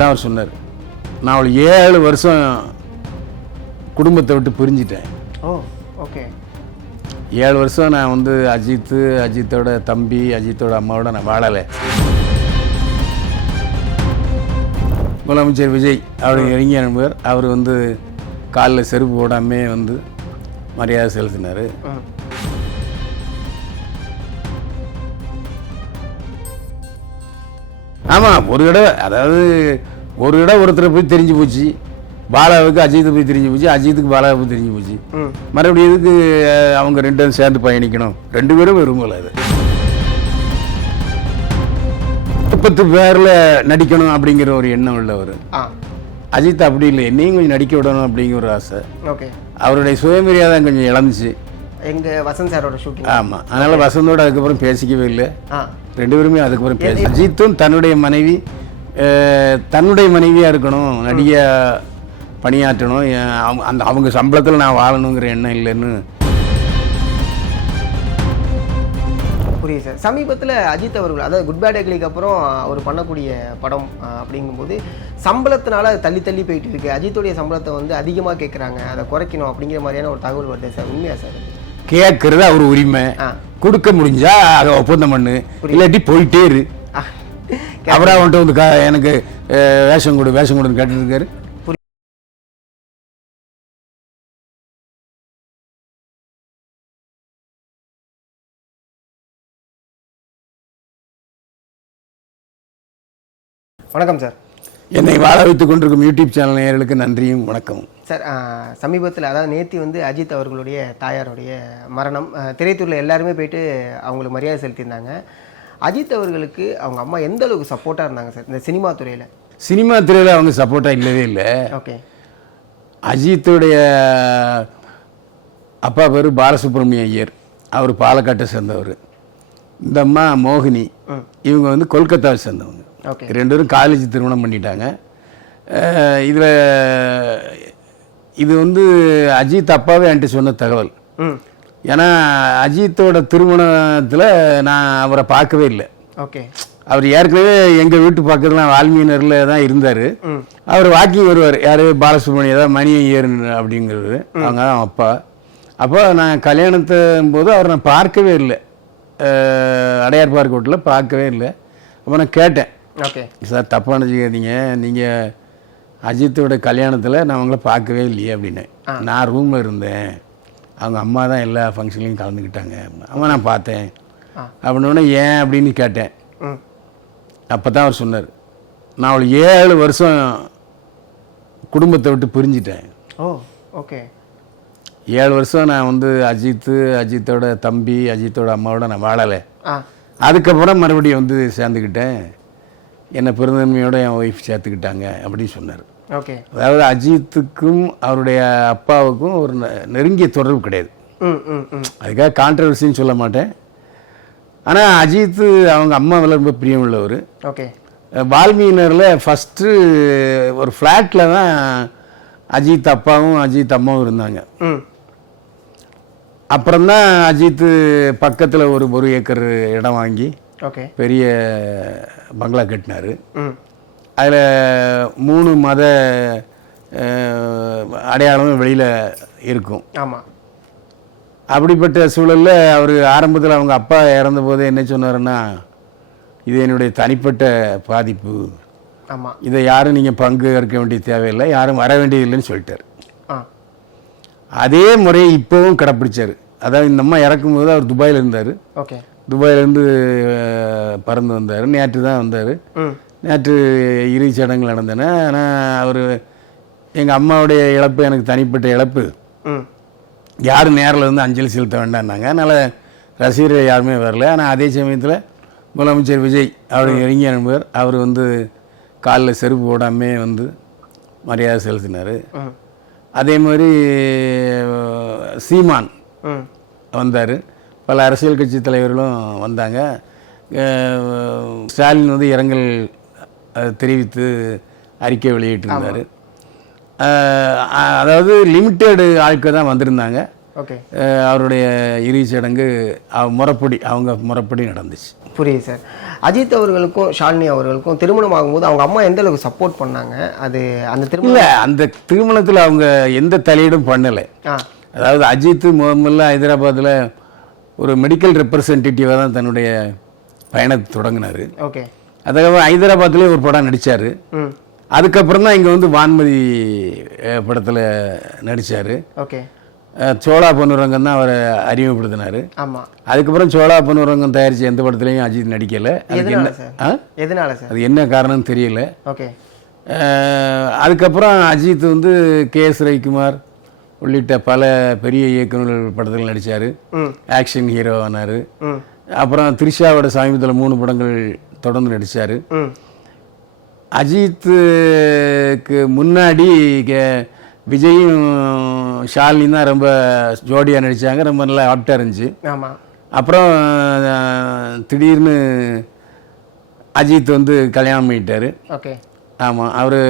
தான் அவர் சொன்னார். நான் அவள் 7 வருஷம் குடும்பத்தை விட்டு பிரிஞ்சிட்டேன். ஓ ஓகே. 7 வருஷம் நான் வந்து அஜித்தோட தம்பி, அஜித்தோட அம்மாவோட நான் வாழலை. முதலமைச்சர் விஜய் அவருடைய இளைஞர் நண்பர், அவர் வந்து காலில் செருப்பு போடாமே வந்து மரியாதை செலுத்தினார். ஆமாம், ஒரு தடவை ஒருத்தரை போய் தெரிஞ்சு போச்சு. பாலாவுக்கு அஜித்தை போய் தெரிஞ்சு போச்சு, அஜித்துக்கு பாலாவை போய் தெரிஞ்சு போச்சு. மறுபடியும் எதுக்கு அவங்க 2 பேரும் சேர்ந்து பயணிக்கணும்? 2 பேரும் விரும்பலை. அது 10 பேரில் நடிக்கணும் அப்படிங்கிற ஒரு எண்ணம் உள்ளவர். அஜித் அப்படி இல்லை, என்னையும் கொஞ்சம் நடிக்க விடணும் அப்படிங்கிற ஒரு ஆசை. ஓகே. அவருடைய சுயமரியாதை கொஞ்சம் இழந்துச்சு எங்கள் வசந்த் சாரோட ஷூட்டிங். ஆமாம், அதனால் வசந்தோட அதுக்கப்புறம் பேசிக்கவே இல்லை. 2 பேருமே அதுக்கப்புறம் பேச. அஜித்தும் தன்னுடைய மனைவியாக இருக்கணும், நடிகையாக பணியாற்றணும், அவங்க சம்பளத்தில் நான் வாழணுங்கிற எண்ணம் இல்லைன்னு. புரியுது சார். சமீபத்தில் அஜித் அவர்கள், அதாவது குட் பேட் அக்லிக்கு அப்புறம் அவர் பண்ணக்கூடிய படம் அப்படிங்கும்போது சம்பளத்தினால தள்ளி போயிட்டு இருக்கு. அஜித்துடைய சம்பளத்தை வந்து அதிகமாக கேட்குறாங்க, அதை குறைக்கணும் அப்படிங்கிற மாதிரியான ஒரு தகவல் வருது சார். உண்மையா சார்? கேட்கறது அவர் உரிமை, கொடுக்க முடிஞ்சா அதை ஒப்பந்தம் பண்ணு, இல்லாட்டி போயிட்டே இரு. அவரா வந்துட்டு வந்து எனக்கு வேஷம் கொடுன்னு கேட்டுட்டு இருக்காரு. வணக்கம் சார். என்னை வாழ வைத்துக் கொண்டிருக்கும் யூடியூப் சேனல் நேயர்களுக்கு நன்றியும் வணக்கம் சார். சமீபத்தில், அதாவது நேற்று வந்து அஜித் அவர்களுடைய தாயாருடைய மரணம், திரைத்துறையில் எல்லாருமே போயிட்டு அவங்களுக்கு மரியாதை செலுத்தியிருந்தாங்க. அஜித் அவர்களுக்கு அவங்க அம்மா எந்த அளவுக்கு சப்போர்ட்டாக இருந்தாங்க சார் இந்த சினிமா துறையில்? அவங்க சப்போர்ட்டாக இல்லவே இல்லை. ஓகே. அஜித்துடைய அப்பா பேர் பாலசுப்ரமணிய ஐயர், அவர் பாலக்காட்டை சேர்ந்தவர். இந்த அம்மா மோகினி, இவங்க வந்து கொல்கத்தாவை சேர்ந்தவங்க. 2 பேரும் காலேஜ் திருமணம் பண்ணிட்டாங்க. இது வந்து அஜித் அப்பாவே என்கிட்ட சொன்ன தகவல். ஏன்னா அஜித்தோட திருமணத்தில் நான் அவரை பார்க்கவே இல்லை. ஓகே. அவர் ஏற்கனவே எங்கள் வீட்டு பக்கத்துலாம் வால்மீனரில் தான் இருந்தார். அவர் வாக்கிங் வருவார். யார்? பாலசுப்ரமணியம், ஏதாவது மணி ஐயர் அப்படிங்கிறது, அவங்க தான் அப்பா. அப்போ நான் கல்யாணத்தின் போது அவரை நான் பார்க்கவே இல்லை, அடையார் பார்க் ஹோட்டலில் பார்க்கவே இல்லை. அப்போ நான் கேட்டேன், ஓகே சார் தப்பாக நினச்சிக்காதீங்க, நீங்கள் அஜித்தோட கல்யாணத்தில் நான் அவங்கள பார்க்கவே இல்லையே அப்படின்னு. நான் ரூமில் இருந்தேன், அவங்க அம்மா தான் எல்லா ஃபங்க்ஷன்லையும் கலந்துக்கிட்டாங்க. அவன் நான் பார்த்தேன் அப்படின்னோடனே ஏன் அப்படின்னு கேட்டேன். அப்போ தான் அவர் சொன்னார், நான் அவள் 7 வருஷம் குடும்பத்தை விட்டு பிரிஞ்சிட்டேன். ஓ ஓகே. 7 வருஷம் நான் வந்து அஜித்தோட தம்பி, அஜித்தோட அம்மாவோட நான் வாழலை. அதுக்கப்புறம் மறுபடியும் வந்து சேர்ந்துக்கிட்டேன், என்னை பெருந்தன்மையோட என் ஒய்ஃப் சேர்த்துக்கிட்டாங்க அப்படின்னு சொன்னார். ஓகே. அதாவது அஜித்துக்கும் அவருடைய அப்பாவுக்கும் ஒரு நெருங்கிய தொடர்பு கிடையாது. அதுக்காக கான்ட்ரவர்சின்னு சொல்ல மாட்டேன். ஆனால் அஜித்து அவங்க அம்மாவில் ரொம்ப பிரியம் உள்ளவர். ஓகே. வால்மீனரில் ஃபஸ்ட்டு ஒரு ஃப்ளாட்டில் தான் அஜித் அப்பாவும் அஜித் அம்மாவும் இருந்தாங்க. அப்புறம்தான் அஜித்து பக்கத்தில் ஒரு ஏக்கர் இடம் வாங்கி பெரிய பங்களா கட்டினார். அதில் 3 மத அடையாளமும் வெளியில் இருக்கும். ஆமாம். அப்படிப்பட்ட சூழலில் அவர் ஆரம்பத்தில் அவங்க அப்பா இறந்த போதே என்ன சொன்னாருன்னா, இது என்னுடைய தனிப்பட்ட பாதிப்பு, இதை யாரும் நீங்கள் பங்கு இருக்க வேண்டிய தேவையில்லை, யாரும் வர வேண்டியதில்லைன்னு சொல்லிட்டார். அதே முறையை இப்போவும் கடைப்பிடிச்சார். அதாவது இந்த அம்மா இறக்கும்போது அவர் துபாயில் இருந்தார். ஓகே. துபாயிலேருந்து பறந்து வந்தார். நேற்று தான் வந்தார். நேற்று இறுதி சடங்குகள் நடந்தன. ஆனால் அவர் எங்கள் அம்மாவுடைய இழப்பு எனக்கு தனிப்பட்ட இழப்பு, யாரும் நேரில் வந்து அஞ்சலி செலுத்த வேண்டாம்னாங்க. அதனால் ரசிகர்கள் யாருமே வரல. ஆனால் அதே சமயத்தில் முதலமைச்சர் விஜய் அவருடைய இளைஞர் நண்பர், அவர் வந்து காலில் செருப்பு போடாமே வந்து மரியாதை செலுத்தினார். அதே மாதிரி சீமான் வந்தார், பல அரசியல் கட்சி தலைவர்களும் வந்தாங்க. ஸ்டாலின் வந்து இரங்கல் தெரிவித்து அறிக்கை வெளியிட்டிருந்தார். அதாவது லிமிட்டெடு ஆட்கள் தான் வந்திருந்தாங்க. ஓகே. அவருடைய இறுதி சடங்கு அவங்க முறைப்படி நடந்துச்சு. புரியுது சார். அஜித் அவர்களுக்கும் ஷாலினி அவர்களுக்கும் திருமணம் ஆகும்போது அவங்க அம்மா எந்த அளவுக்கு சப்போர்ட் பண்ணாங்க? அது அந்த திருமணம் இல்லை, அந்த திருமணத்தில் அவங்க எந்த தலையீடும் பண்ணலை. அதாவது அஜித் முதல்ல ஹைதராபாத்தில் ஒரு மெடிக்கல் ரெப்ரசன்டேட்டிவாக தான் தன்னுடைய பயணத்தை தொடங்கினார். ஓகே. அதுக்கப்புறம் ஹைதராபாத்லேயே ஒரு படம் நடித்தார். அதுக்கப்புறம் தான் இங்கே வந்து வான்மதி படத்தில் நடித்தார். ஓகே. சோழா பொன்னுரங்கம் தான் அவரை அறிமுகப்படுத்தினார். ஆமாம். அதுக்கப்புறம் சோழா பொன்னுரங்கம் தயாரித்த எந்த படத்துலையும் அஜித் நடிக்கலை. அதுக்கு எதனால சார்? அது என்ன காரணம்னு தெரியல. ஓகே. அதுக்கப்புறம் அஜித் வந்து கே.எஸ். ரவிக்குமார் உள்ளிட்ட பல பெரிய இயக்குநர்கள் படத்தில் நடித்தார். ஆக்ஷன் ஹீரோ ஆனார். அப்புறம் த்ரிஷாவோட சமீபத்தில் 3 படங்கள் தொடர்ந்து நடித்தார். அஜித்துக்கு முன்னாடி விஜயும் ஷாலினி தான் ரொம்ப ஜோடியாக நடித்தாங்க. ரொம்ப நல்லா ஆப்டாக இருந்துச்சு. ஆமாம். அப்புறம் திடீர்னு அஜித் வந்து கல்யாணம் பண்ணிட்டார். ஓகே. ஆமாம். அவர்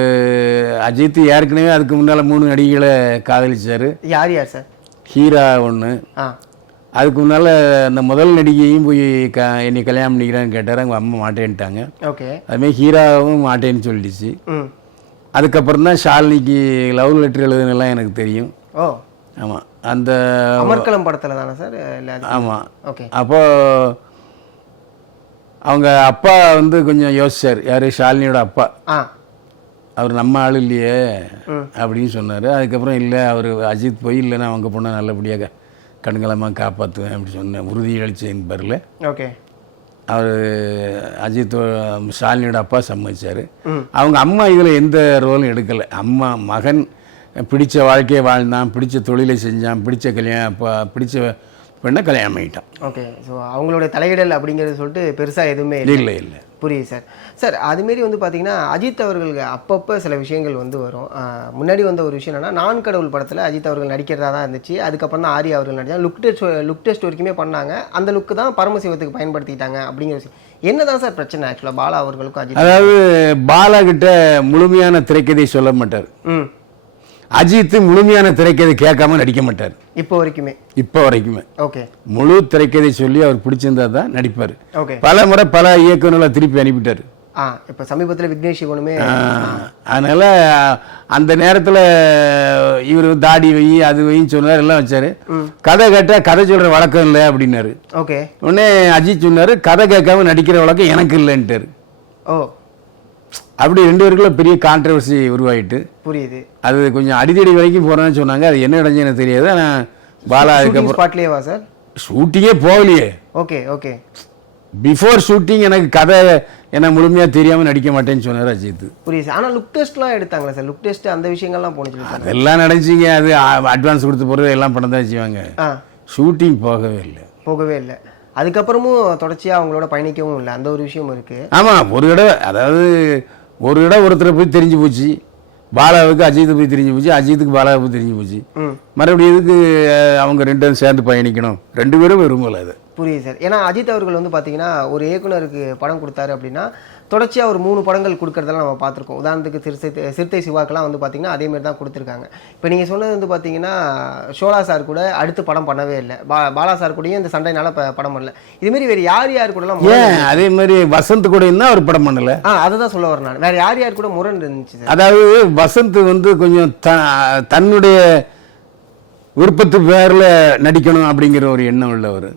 அஜித் ஏற்கனவே அதுக்கு முன்னால் 3 நடிகைகளை காதலிச்சார். யார் யார் சார்? ஹீரா ஒன்று. அதுக்கு முன்னால் அந்த முதல் நடிகையும் போய் என்னை கல்யாணம் பண்ணிக்கிறான்னு கேட்டார். அவங்க அம்மா மாட்டேன்ட்டாங்க. ஓகே. அதுமாதிரி ஹீராவும் மாட்டேன்னு சொல்லிடுச்சு. அதுக்கப்புறம் தான் ஷாலினிக்கு லவ் லெட்டர் எழுதுனெல்லாம் எனக்கு தெரியும். ஓ ஆமாம். அந்த அமர்கலம் படத்தில் தானே சார்? ஆமாம். ஓகே. அப்போது அவங்க அப்பா வந்து கொஞ்சம் யோசிச்சார். யார்? ஷாலினியோட அப்பா. அவர் நம்ம ஆள் இல்லையே அப்படின்னு சொன்னார். அதுக்கப்புறம் இல்லை, அவர் அஜித் போய் இல்லைன்னா அவங்க பொண்ணை நல்லபடியாக கண்கலமாக காப்பாற்றுவேன் அப்படி சொன்னேன். உறுதி அளிச்சேன் பேரில். ஓகே. அவர் அஜித் ஷாலினியோட அப்பா சம்மதிச்சார். அவங்க அம்மா இதில் எந்த ரோலும் எடுக்கலை. அம்மா மகன் பிடிச்ச வாழ்க்கையை வாழ்ந்தான், பிடிச்ச தொழிலை செஞ்சான், பிடிச்ச பெண்ணை கல்யாணம் பண்ணிட்டான். ஓகே. ஸோ அவங்களுடைய தலையிடல் அப்படிங்கிறது சொல்லிட்டு பெருசாக எதுவுமே இல்லை. புரியுது சார். சார் அதுமாரி வந்து பார்த்தீங்கன்னா அஜித் அவர்களுக்கு அப்பப்போ சில விஷயங்கள் வந்து வரும். முன்னாடி வந்த ஒரு விஷயம் என்னன்னா, நான் கடவுள் படத்தில் அஜித் அவர்கள் நடிக்கிறதா தான் இருந்துச்சு. அதுக்கப்புறம் தான் ஆர்யா அவர்கள் நடித்தாங்க. லுக் டெஸ்ட் வரைக்குமே பண்ணாங்க. அந்த லுக்கு தான் பரமசிவத்துக்கு பயன்படுத்திட்டாங்க அப்படிங்கிற விஷயம். என்னதான் சார் பிரச்சனை ஆக்சுவலாக பாலா அவர்களுக்கும் அஜித்? அதாவது பாலா கிட்ட முழுமையான திரைக்கதை சொல்ல மாட்டார். அஜித் முழுமையான திரைக்கதை கேட்காம நடிக்க மாட்டார். இப்போ வரைக்குமே ஓகே. முழு திரைக்கதை சொல்லி அவர் பிடிச்சிருந்தா தான் நடிப்பார். ஓகே. பல முறை பல இயக்குநர்களை திருப்பி அனுப்பிட்டார். இப்போ சமீபத்தில் விக்னேஷ் சிவனுமே. அதனால அந்த நேரத்தில் இவர் தாடி வை அது வைன்னு சொன்னார், எல்லாம் வச்சாரு. கதை கேட்டால் கதை சொல்கிற வழக்கம் இல்லை அப்படின்னாரு. ஓகே. உடனே அஜித் சொன்னார், கதை கேட்காம நடிக்கிற வழக்கம் எனக்கு இல்லைன்ட்டார். ஓ. அப்படி 2 பேருக்குள்ள பெரிய கான்ட்ரவர்சி உருவாயிட்டு. புரியுது. அது கொஞ்சம் அடித்தடி வரைக்கும் போகிறேன்னு சொன்னாங்க. அது என்ன நடந்துச்சு எனக்கு தெரியாது. ஆனால் பாலா அதுக்கப்புறம் ஸ்பாட்லேயேவா சார்? ஷூட்டிங்கே போகலையே. ஓகே. ஓகே. பிஃபோர் ஷூட்டிங் எனக்கு கதை என்ன முழுமையாக தெரியாமல் நடிக்க மாட்டேன்னு சொன்னார் அஜித். புரியுது. ஆனால் லுக் டெஸ்ட்லாம் எடுத்தாங்களா சார்? லுக் டெஸ்ட் அந்த விஷயங்கள்லாம் போனிச்சு. அதெல்லாம் நடந்துச்சிங்க. அது அட்வான்ஸ் கொடுத்து போகிறது எல்லாம் படம் தான் செய்வாங்க. ஷூட்டிங் போகவே இல்லை. அதுக்கப்புறமும் தொடர்ச்சியாக அவங்களோட பயணிக்கவும் இல்லை. அந்த ஒரு விஷயம் இருக்குது. ஆமாம். ஒரு இடம் ஒருத்தரை போய் தெரிஞ்சு போச்சு. பாலாவுக்கு அஜித்தை போய் தெரிஞ்சு போச்சு, அஜித்துக்கு பாலாவை போய் தெரிஞ்சு போச்சு. மறுபடியும் இதுக்கு அவங்க 2 பேரும் சேர்ந்து பயணிக்கணும்? 2 பேரும் விரும்பல. அது புரியுது சார். ஏன்னா அஜித் அவர்கள் வந்து பார்த்தீங்கன்னா ஒரு இயக்குனருக்கு படம் கொடுத்தாரு அப்படின்னா தொடர்ச்சியாக ஒரு 3 படங்கள் கொடுக்கறதெல்லாம் நம்ம பார்த்துருக்கோம். உதாரணத்துக்கு சிறுத்தை சிவாக்கெல்லாம் வந்து பார்த்தீங்கன்னா அதேமாரி தான் கொடுத்துருக்காங்க. இப்போ நீங்கள் சொன்னது வந்து பார்த்தீங்கன்னா ஷோலா சார் கூட அடுத்து படம் பண்ணவே இல்லை. பாலா சார் கூடயும் இந்த சண்டைனால படம் பண்ணல. இதுமாரி வேறு யார் கூடலாம் அதே மாதிரி வசந்த் கூட இருந்தால் அவர் படம் பண்ணல. அதுதான் சொல்ல வரேன் நான். வேறு யார் கூட முரண் இருந்துச்சு சார்? அதாவது வசந்த் வந்து கொஞ்சம் தன்னுடைய விருப்பத்து பேரில் நடிக்கணும் அப்படிங்கிற ஒரு எண்ணம் உள்ளவர்.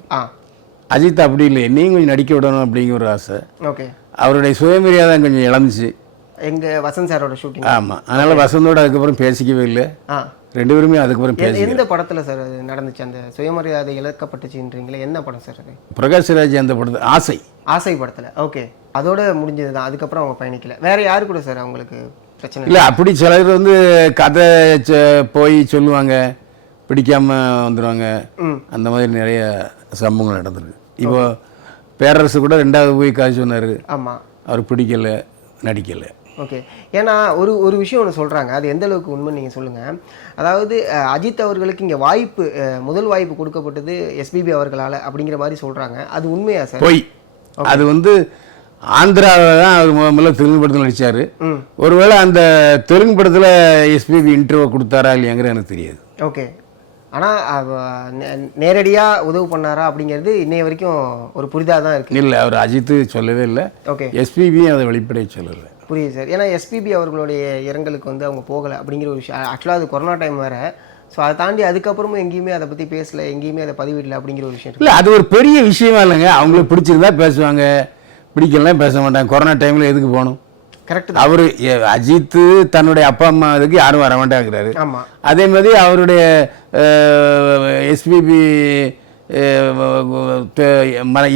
அஜித் அப்படி இல்லை, என்னையும் கொஞ்சம் நடிக்க விடணும் அப்படிங்கிற ஒரு ஆசை. ஓகே. அவருடைய சுயமரியாதை கொஞ்சம் இழந்துச்சு வசந்த் சாரோட ஷூட்டிங். ஆமாம். அதனால வசந்தோட அதுக்கப்புறம் பேசிக்கவே இல்லை. 2 பேருமே அதுக்கப்புறம் பேசி. எந்த படத்தில் சார் அது நடந்துச்சு? அந்த சுயமரியாதை இழக்கப்பட்டுச்சுன்றீங்களே, என்ன படம் சார் அது? பிரகாஷ்ராஜ் அந்த படத்தில் ஆசை படத்தில். ஓகே. அதோட முடிஞ்சது தான். அதுக்கப்புறம் அவங்க பயணிக்கல. வேற யாரு கூட சார் அவங்களுக்கு பிரச்சனை இல்லை? அப்படி சிலர் வந்து கதை போய் சொல்லுவாங்க, பிடிக்காம வந்துடுவாங்க. அந்த மாதிரி நிறைய சம்பவங்கள் நடந்திருக்கு. இப்போ பேரரசு கூட 2வது போய் காய்ச்சி சொன்னார். ஆமாம். அவர் பிடிக்கல, நடிக்கலை. ஓகே. ஏன்னா ஒரு விஷயம் ஒன்று சொல்கிறாங்க, அது எந்த அளவுக்கு உண்மை நீங்கள் சொல்லுங்கள். அதாவது அஜித் அவர்களுக்கு இங்கே முதல் வாய்ப்பு கொடுக்கப்பட்டது எஸ்பிபி அவர்களால் அப்படிங்கிற மாதிரி சொல்கிறாங்க. அது உண்மையா சார்? போய் அது வந்து ஆந்திராவில் தான் அவர் முதல்ல தெலுங்கு படத்தில் நடித்தார். ஒருவேளை அந்த தெலுங்கு படத்தில் எஸ்பிபி இன்டர்வியூ கொடுத்தாரா இல்லையாங்கிற எனக்கு தெரியாது. ஓகே. ஆனால் நேரடியாக உதவு பண்ணாரா அப்படிங்கிறது இன்னைய வரைக்கும் ஒரு புரிதாக தான் இருக்குது. இல்லை, அவர் அஜித் சொல்லவே இல்லை. ஓகே, எஸ்பிபியும் அதை வெளிப்படையாக சொல்லலை. புரியுது சார். ஏன்னா எஸ்பிபி அவர்களுடைய இரங்கலுக்கு வந்து அவங்க போகலை அப்படிங்கிற ஒரு விஷயம். ஆக்சுவலாக அது கொரோனா டைம் வேறு. ஸோ அதை தாண்டி அதுக்கப்புறமும் எங்கேயுமே அதை பற்றி பேசலை, எங்கேயுமே அதை பதிவிடலை அப்படிங்கிற ஒரு விஷயம். இல்லை, அது ஒரு பெரிய விஷயமா இல்லைங்க. அவங்களுக்கு பிடிச்சிருந்தா பேசுவாங்க, பிடிக்கலாம் பேச மாட்டாங்க. கொரோனா டைமில் எதுக்கு போகணும்? கரெக்ட். அவர் அஜித் தன்னுடைய அப்பா அம்மா இதுக்கு யாரும் வர மாட்டேங்கிறாரு. ஆமாம். அதே மாதிரி அவருடைய எஸ்பிபி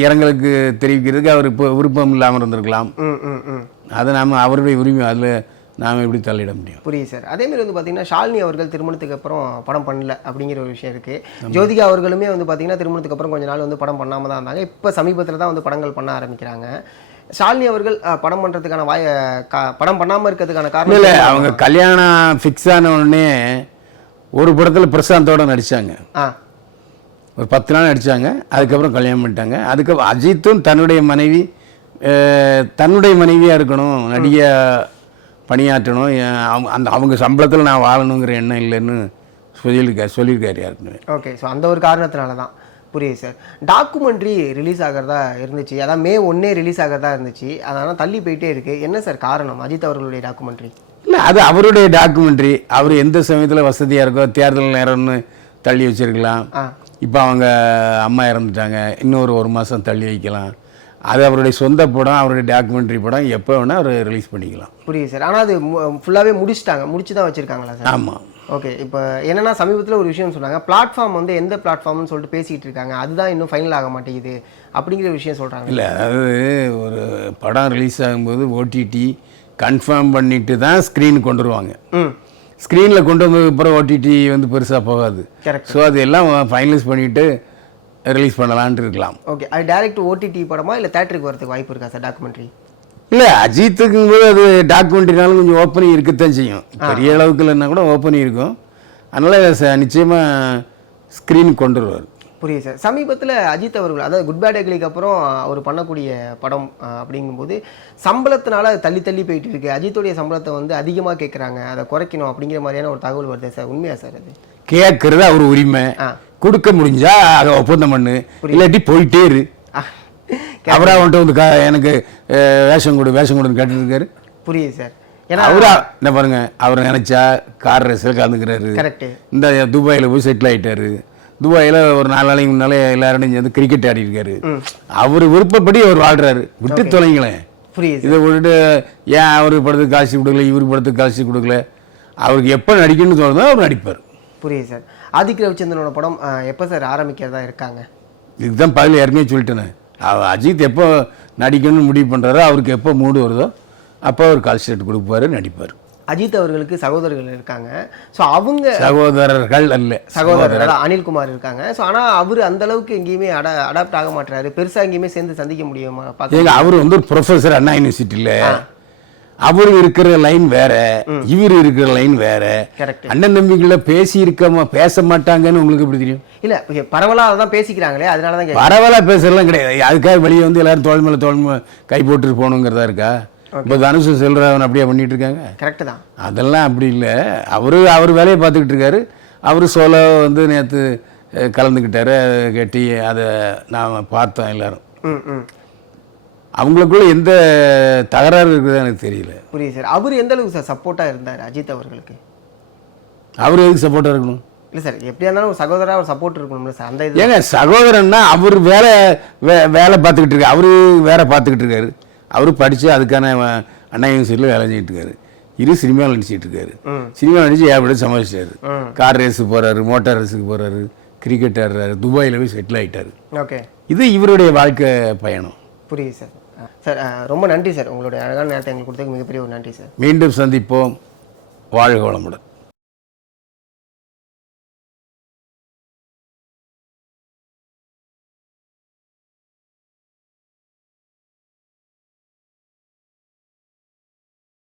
இரங்கலுக்கு தெரிவிக்கிறதுக்கு அவர் இப்போ விருப்பம் இல்லாமல் இருந்திருக்கலாம். அதை நாம் அவருடைய உரிமை, அதில் நாம் எப்படி தள்ளிட முடியும்? புரியுது சார். அதேமாதிரி வந்து பார்த்தீங்கன்னா ஷாலினி அவர்கள் திருமணத்துக்கு அப்புறம் படம் பண்ணல அப்படிங்கிற ஒரு விஷயம் இருக்குது. ஜோதிகா அவர்களுமே வந்து பார்த்தீங்கன்னா திருமணத்துக்கு அப்புறம் கொஞ்ச நாள் வந்து படம் பண்ணாமல் தான் இருந்தாங்க. இப்போ சமீபத்தில் தான் வந்து படங்கள் பண்ண ஆரம்பிக்கிறாங்க. ஷாலினி அவர்கள் படம் பண்ணுறதுக்கான படம் பண்ணாமல் இருக்கிறதுக்கான காரணம் இல்லை, அவங்க கல்யாணம் ஃபிக்ஸ் ஆன உடனே ஒரு படத்தில் பிரசாந்தோட நடித்தாங்க. ஒரு 10 நாள் நடித்தாங்க. அதுக்கப்புறம் கல்யாணம் பண்ணிட்டாங்க. அதுக்கப்புறம் அஜித்தும் தன்னுடைய மனைவியாக இருக்கணும், நடிகையாக பணியாற்றணும், அவங்க சம்பளத்தில் நான் வாழணுங்கிற எண்ணம் இல்லைன்னு சொல்லியிருக்காரு யாருக்குமே. ஓகே, ஸோ அந்த ஒரு காரணத்தினால தான். புரியுது சார். டாக்குமெண்ட்ரி ரிலீஸ் ஆகிறதா இருந்துச்சு, அதான் May 1 ரிலீஸ் ஆகிறதா இருந்துச்சு. அதனால் தள்ளி போயிட்டே இருக்குது. என்ன சார் காரணம் அஜித் அவர்களுடைய டாக்குமெண்ட்ரி? இல்லை, அது அவருடைய டாக்குமெண்ட்ரி. அவர் எந்த சமயத்தில் வசதியாக இருக்கோ, தேர்தல் நேரம்னு தள்ளி வச்சிருக்கலாம். இப்போ அவங்க அம்மா இறந்துட்டாங்க, இன்னொரு 1 மாதம் தள்ளி வைக்கலாம். அது அவருடைய சொந்த படம், அவருடைய டாக்குமெண்ட்ரி படம், எப்போ வேணால் அவர் ரிலீஸ் பண்ணிக்கலாம். புரியுது சார். ஆனால் அது ஃபுல்லாகவே முடிச்சு தான் வச்சுருக்காங்களா சார்? ஆமாம். ஓகே, இப்போ என்னென்னா சமீபத்தில் ஒரு விஷயம் சொன்னாங்க, பிளாட்ஃபார்ம் வந்து எந்த பிளாட்ஃபார்ம்னு சொல்லிட்டு பேசிக்கிட்டு இருக்காங்க, அதுதான் இன்னும் ஃபைனல் ஆக மாட்டேங்குது அப்படிங்கிற விஷயம் சொல்கிறாங்க. இல்லை, அதாவது ஒரு படம் ரிலீஸ் ஆகும்போது ஓடிடி கன்ஃபார்ம் பண்ணிட்டு தான் ஸ்க்ரீன் கொண்டு வருவாங்க. ஸ்க்ரீனில் கொண்டு வந்ததுக்கப்புறம் ஓடிடி வந்து பெருசாக போகாது. கரெக்ட். ஸோ அது எல்லாம் ஃபைனலைஸ் பண்ணிவிட்டு ரிலீஸ் பண்ணலான்ட்டு இருக்கலாம். ஓகே, அது டைரக்ட் ஓடிடி படமா இல்லை தேட்டருக்கு வரதுக்கு வாய்ப்பு இருக்கா சார் டாக்குமெண்ட்ரி? இல்லை, அஜித்துக்கும்போது அது டாக்குமெண்ட்ரினாலும் கொஞ்சம் ஓப்பனிங் இருக்கத்தான் செய்யும். பெரிய அளவுக்கு இல்லைன்னா கூட ஓப்பனிங் இருக்கும். அதனால் நிச்சயமாக ஸ்க்ரீன் கொண்டு வருவார். புரியுது சார். சமீபத்தில் அஜித் அவர்கள், அதாவது குட் பேட் எக்லிக்கு அப்புறம் அவர் பண்ணக்கூடிய படம் அப்படிங்கும்போது சம்பளத்தினால அது தள்ளி போயிட்டு இருக்கு. அஜித்துடைய சம்பளத்தை வந்து அதிகமாக கேட்குறாங்க, அதை குறைக்கணும் அப்படிங்கிற மாதிரியான ஒரு தகவல் வருது சார். உண்மையா சார்? அது கேட்கறது அவர் உரிமை. கொடுக்க முடிஞ்சா அதை ஒப்பந்தம் பண்ணு, இல்லாட்டி போயிட்டே இரு. அவரா வந்துட்டு வந்து எனக்கு வேஷம் கொடுன்னு கேட்டு இருக்காரு. புரியுது சார். ஏன்னா அவரா என்ன பாருங்க, அவர் நினைச்சா கார் ரேஸில் கலந்துக்கிறாரு. கரெக்ட். இந்த துபாயில் போய் செட்டில் ஆகிட்டாரு. துபாயில் ஒரு 4 நாளைக்கு முன்னாலே எல்லாரும் சேர்ந்து கிரிக்கெட் ஆடி இருக்காரு. அவர் விருப்பப்படி அவர் வாழ்றாரு. விட்டு தொலைங்களேன். புரியுது. இதை விட்டுட்டு ஏன் அவருக்கு படத்துக்கு காசு கொடுக்கல, இவருக்கு படத்துக்கு காசு கொடுக்கல, அவருக்கு எப்போ நடிக்கணும்னு தோணுதோ அவர் நடிப்பார். புரியுது சார். ஆதிக் ரவிச்சந்திரனோட படம் எப்போ சார் ஆரம்பிக்கிறதா இருக்காங்க? இதுதான் பதில் ஏற்கனவே சொல்லிட்டேனே. அஜித் எப்போ நடிக்கணும்னு முடிவு பண்ணுறாரோ, அவருக்கு எப்போ மூடு வருதோ அப்போ அவர் கால் ஷீட் கொடுப்பாரு, நடிப்பார். அஜித் அவர்களுக்கு சகோதரர்கள் இருக்காங்க. ஸோ அவங்க சகோதரர்கள் அல்ல, சகோதரர்கள் அனில்குமார் இருக்காங்க. ஸோ ஆனால் அவர் அந்த அளவுக்கு எங்கேயுமே அடாப்ட் ஆக மாட்டாரு, பெருசாக எங்கேயுமே சேர்ந்து சந்திக்க முடியுமா? அவர் வந்து ஒரு ப்ரொஃபஸர் அண்ணா யூனிவர்சிட்டியில். அவர் இருக்கிற லைன் வேற, இவர் இருக்கிற லைன் வேற. அண்ணன் தம்பிக்குள்ள பேச மாட்டாங்கன்னு உங்களுக்கு எப்படி தெரியும்? இல்ல பரவலா அதான் பேசிக்கிறாங்களே, அதனாலதான் பரவலா பேசலாம் கிடையாது. அதுக்காக வெளியே வந்து எல்லாரும் தோல் மேல கை போட்டு போகணுங்கிறதா இருக்கா? இப்போ தனுஷ் செல்வராகவன் அப்படியே பண்ணிட்டு இருக்காங்க. கரெக்ட் தான். அதெல்லாம் அப்படி இல்லை. அவர் வேலையை பார்த்துக்கிட்டு இருக்காரு. அவர் சோலோ வந்து நேற்று கலந்துக்கிட்டாரு, கட்டி அதை நாம் பார்த்தோம் எல்லாரும். அவங்களுக்குள்ள எந்த தகராறு இருக்குதுன்னு எனக்கு தெரியல. புரியுது சார். அவர் எந்த அளவுக்கு சார் சப்போர்ட்டாக இருந்தார் அஜித் அவர்களுக்கு? அவர் எதுக்கு சப்போர்ட்டாக இருக்கணும்? இல்லை சார், எப்படியா இருந்தாலும் ஒரு சகோதராக ஒரு சப்போர்ட் இருக்கணும்ல சார். அந்த இது ஏங்க, சகோதரன்னா அவர் வேலை பார்த்துக்கிட்டு இருக்காரு, அவரு வேலை பார்த்துக்கிட்டு இருக்காரு. அவரு படித்து அதுக்கான அண்ணா யூனிவர்சிட்டியில் வேலை செஞ்சுட்டு இருக்காரு. சினிமாவில் நடிச்சிட்டு இருக்காரு. சினிமா நடிச்சு ஏற்பட சமாளிச்சாரு. கார் ரேஸுக்கு போகிறாரு, மோட்டார் ரேஸுக்கு போகிறாரு, கிரிக்கெட் ஆடுறாரு, துபாயில் போய் செட்டில் ஆகிட்டாரு. ஓகே, இது இவருடைய வாழ்க்கை பயணம். புரியுது சார். சார் ரொம்ப நன்றி சார், உங்களுடைய அழகான நேரத்தை எங்களுக்கு கொடுத்ததுக்கு மிகப்பெரிய ஒரு நன்றி சார். மீண்டும் சந்திப்போம். வாழ்க வளமுடன்.